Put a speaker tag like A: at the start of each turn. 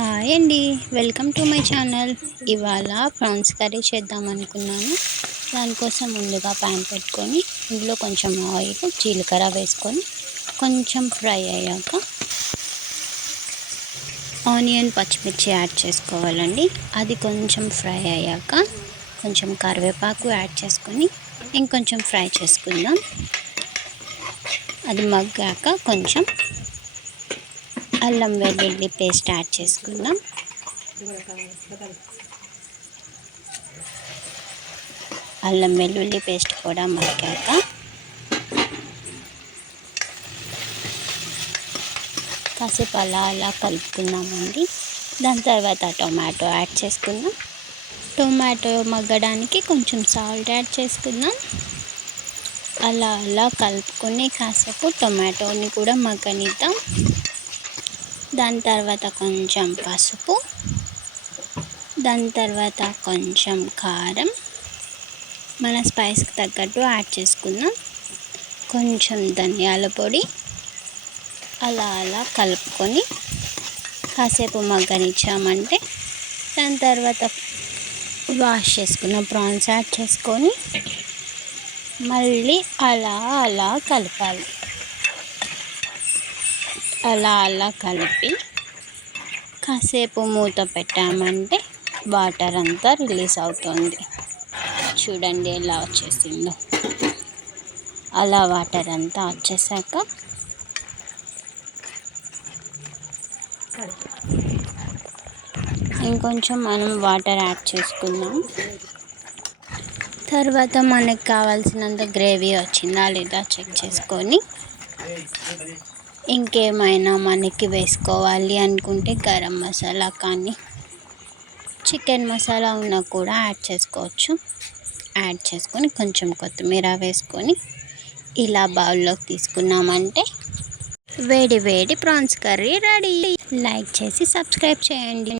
A: Hi అండి. Welcome to my channel. ఇవాళ prawns curry చేద్దాం అనుకున్నాను. దానికోసం ముందుగా ప్యాన్ పెట్టుకొని ఇందులో కొంచెం ఆయిల్ జీలకర్ర వేసుకొని కొంచెం ఫ్రై అయ్యాక ఆనియన్ పచ్చిమిర్చి యాడ్ చేసుకోవాలండి. అది కొంచెం ఫ్రై అయ్యాక కొంచెం కరివేపాకు యాడ్ చేసుకొని ఇంకొంచెం ఫ్రై చేసుకుందాం. అది మగ్గాక కొంచెం అల్లం వెల్లుల్లి పేస్ట్ యాడ్ చేసుకుందాం. అల్లం వెల్లుల్లి పేస్ట్ కూడా మరికాక కాసేపు అలా అలా కలుపుకున్నామండి దాని తర్వాత టొమాటో యాడ్ చేసుకుందాం. టొమాటో మగ్గడానికి కొంచెం సాల్ట్ యాడ్ చేసుకుందాం. అలా అలా కలుపుకొని కాసేపు టొమాటోని కూడా మగ్గనిద్దాం. దాని తర్వాత కొంచెం పసుపు దాని తర్వాత కొంచెం కారం. మన స్పైస్కి తగ్గట్టు యాడ్ చేసుకుందాం. కొంచెం ధనియాల పొడి అలా అలా కలుపుకొని కాసేపు మగ్గనిచ్చామంటే దాని తర్వాత వాష్ చేసుకున్న ప్రాన్స్ యాడ్ చేసుకొని మళ్ళీ అలా అలా కలపాలి. అలా అలా కలిపి కాసేపు మూత పెట్టామంటే వాటర్ అంతా రిలీజ్ అవుతుంది. చూడండి ఎలా వచ్చేసిందో. అలా వాటర్ అంతా వచ్చేసాక ఇంకొంచెం మనం వాటర్ యాడ్ చేసుకుందాం. తర్వాత మనకు కావాల్సినంత గ్రేవీ వచ్చిందా లేదా చెక్ చేసుకొని ఇంకేమైనా మనకి వేసుకోవాలి అనుకుంటే గరం మసాలా కానీ చికెన్ మసాలా ఉన్నా కూడా యాడ్ చేసుకోవచ్చు. యాడ్ చేసుకొని కొంచెం కొత్తిమీర వేసుకొని ఇలా బౌల్లోకి తీసుకున్నామంటే వేడి వేడి ప్రాన్స్ కర్రీ రెడీ. లైక్ చేసి సబ్స్క్రైబ్ చేయండి.